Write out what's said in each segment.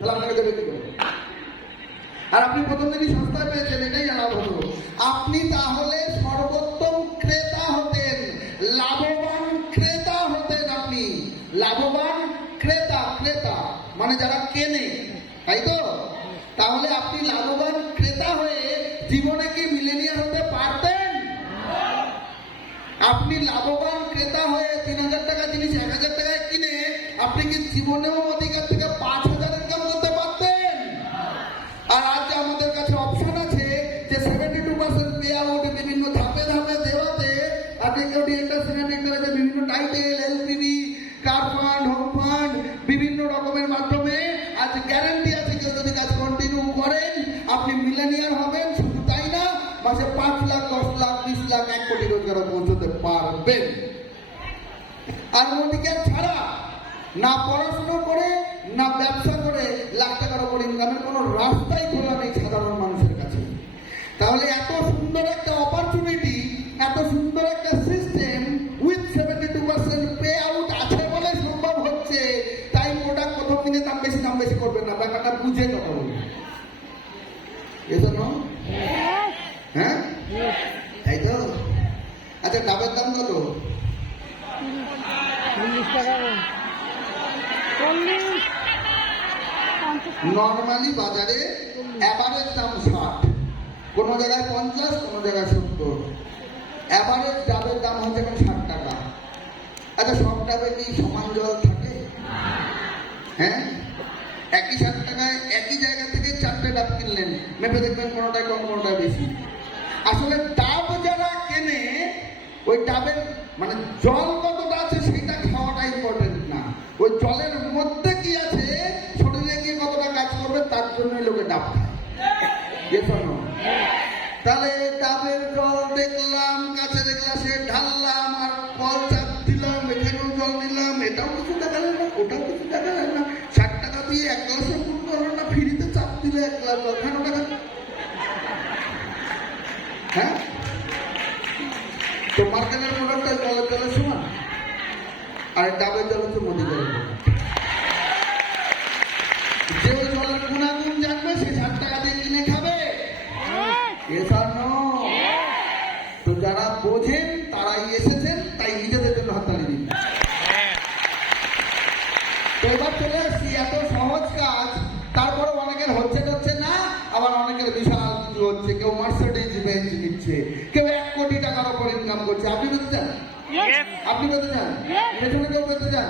তাহলে আপনাকে দেবে কি করে? আর আপনি প্রথম দিনই সস্তায় পেয়েছেন, এটাই লাভ হতো। আপনি তাহলে সর্বোত্তম ক্রেতা হতেন, লাভবান ক্রেতা হতেন। আপনি লাভবান ক্রেতা, ক্রেতা মানে যারা কেনে, তাই তো? তাহলে আপনি লাভবান ক্রেতা হয়ে জীবনে কি মিলেনিয়ার হতে পারতেন? আপনি লাভবান ক্রেতা হয়ে 3000 টাকা জিনিস 1000 টাকায় কিনে আপনি কি জীবনেও অধিকার থেকে 5000 ইনকাম করতে পারতেন? আর আজ আমাদের কাছে অপশন আছে যে 72% পে আউট বিভিন্ন ধাপে ধাপে দেওয়াতে আপনি কেউ ডিরেক্টর সিনিয়র ডিরেক্টর বিভিন্ন title, LPV, car fund, home fund বিভিন্ন রকমের মাধ্যমে আজ গ্যারান্টি আছে কেউ যদি কাজ কন্টিনিউ করেন আপনি মিলেনিয়ার হবেন। শুধু তাই না, মাসে 5 লাখ, 10 লাখ, 20 লাখ, 1 কোটি রোজগার পৌঁছতে পারবেন। আর অধিকার ছাড়া না পড়াশোনা করে না ব্যবসা করে লাখ টাকার উপর ইনকামের কোনো রাস্তাই খোলা নেই সাধারণ মানুষের কাছে। তাহলে এত সুন্দর একটা অপরচুনিটি, এত সুন্দর একটা সিস্টেম উইথ 72% পে আউট আছে বলে সম্ভব হচ্ছে। তাই প্রোডাক্ট প্রথম দিনে দাম বেশি করবেন না, ব্যাপারটা বুঝে কথা বলবেন। এজন্য হ্যাঁ, তাই তো। আচ্ছা, ডাবের দাম কত? 40 টাকা। নর্মালি বাজারে অ্যাভারেজ দাম 60, কোনো জায়গায় 50, কোনো জায়গায় 70। অ্যাভারেজ ডাবের দাম হচ্ছে এখন 60 টাকা। আচ্ছা, সব ডাবে কি সমান জল থাকে? হ্যাঁ, একই 60 টাকায় একই জায়গা থেকে 4টে ডাব কিনলেন, মেপে দেখবেন কোনোটায় কম কোনোটায় বেশি। আসলে ডাব যারা কেনে ওই ডাবের মানে জল কতটা আছে সেটা খাওয়াটা ইম্পর্টেন্ট না, ওই জলের মধ্যে কি আছে শরীরে গিয়ে কতটা কাজ করবে তার জন্য লোকে ডাব খায়। তাহলে ডাবের জল দেখলাম, কাছে দেখলাম, সে ঢাললাম আর কল চাপ দিলাম, এখানেও জল নিলাম, এটাও কিছু দেখা যায় না, ওটাও কিছু দেখা যায় না। 60 টাকা দিয়ে 1 গ্লাসে পূর্ণ হলো না, ফ্রিতে চাপ দিলে 1 গ্লাস জল, কেন টাকা? হ্যাঁ, তো মার্কেটের প্রোডাক্টটা জলের জলের সমান, আর ডাবের জল হচ্ছে মোদি জলের। যে জলের গুণাগুণ জানবে সে 60 টাকা দিয়ে কিনে খাবে। তো যারা বোঝেন তারাই এসেছেন, তাই নিজেদের জন্য হাততালি দিন। তো এবার চলে আসছি, এত সহজ কাজ তারপরে অনেকের হচ্ছে না, আবার অনেকের বিশাল কিছু হচ্ছে। কেউ মার্সিডিজ বেঞ্চ নিচ্ছে, কেউ 1 কোটি টাকার উপর ইনকাম করছে। আপনি পেতে চান? আপনি পেতে চান? পেছনে কেউ পেতে চান?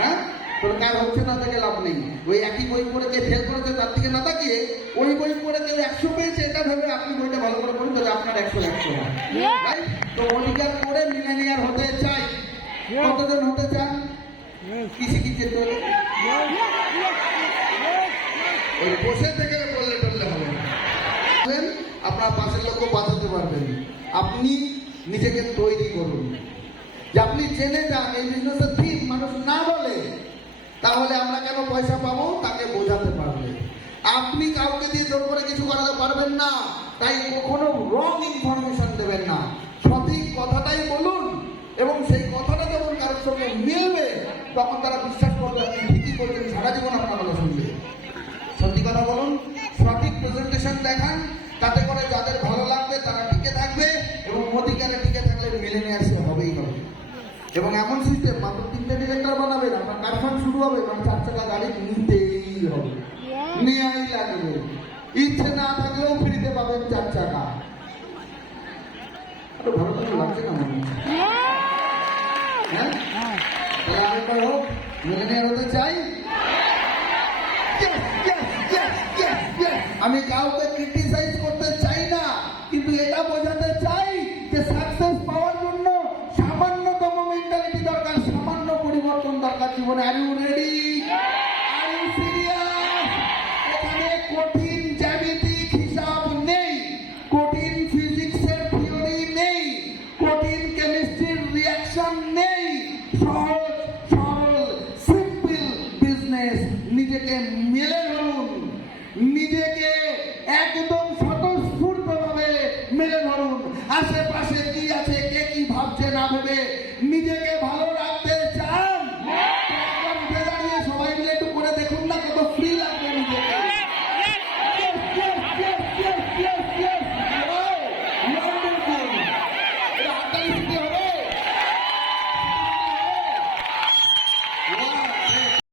হ্যাঁ, তোর কার হচ্ছে না থেকে লাভ নেই। ওই একই বই পড়ে কে ফেল করেছে তার দিকে না তাকিয়ে ওই বই পড়ে কেউ 100 পেয়েছে এটা ভেবে আপনি বইটা ভালো করে পড়ুন, তাহলে আপনার 100 হয়। তো অধিকার করে মিলেনিয়ার হতে চাই। কতজন হতে চান? কি শিখিছে তোর? ওই বসে থেকে বললে টললে হবে না। আপনার পাশের লোকও বাঁচাতে পারবেন। আপনি নিজেকে তৈরি করুন যে আপনি জেনে যান এই বিজনেসের ঠিক মানুষ না বলে তাহলে আমরা কেন পয়সা পাবো তাকে বোঝাতে পারবে। আপনি কাউকে দিয়ে জোর করে কিছু করাতে পারবেন না, তাই কখনো রং ইনফরমেশন দেবেন না, সঠিক কথাটাই বলুন। এবং সেই কথাটা যখন কারোর সঙ্গে মিলবে তখন তারা বিশ্বাস করবে আপনি ঠিকই করবেন, সারা জীবন আপনার কথা শুনবে। সত্যি কথা বলুন, সঠিক প্রেজেন্টেশন দেখান, তাতে করে যাদের ভালো লাগবে তারা টিকে থাকবে এবং অধিকারে টিকে থাকলে মিলেনিয়ার সে হবেই হবে। এবং এমন সিস্টেম মাত্র 3টে ডিরেক্টর বানাবেন, আপনার কারখানা শুরু হবে, মানে 4 চাকা গাড়ি নিতেই হবে, নেয়াই লাগবে। ইচ্ছে না থাকলেও ফ্রিতে পাবেন 4 চাকা। আরো ভালো করে লাগছে না মনে হচ্ছে? হ্যাঁ, তাহলে আরেকবার হোক, মিলেনিয়ার হতে চাই। আমি কাউকে ক্রিটিসাইজ করতে চাই না, কিন্তু এটা বোঝাতে চাই যে সাকসেস পাওয়ার জন্য সামান্যতম মেন্টালিটি দরকার, সামান্য পরিবর্তন দরকার জীবনে। Are you ready? Are you serious? এখানে কঠিন জ্যামিতিক হিসাব নেই, কঠিন ফিজিক্সের থিওরি নেই, কঠিন কেমিস্ট্রির রিঅ্যাকশন নেই। সহজ সরল সিম্পল বিজনেস। নিজেকে মেলে ধরুন, নিজেকে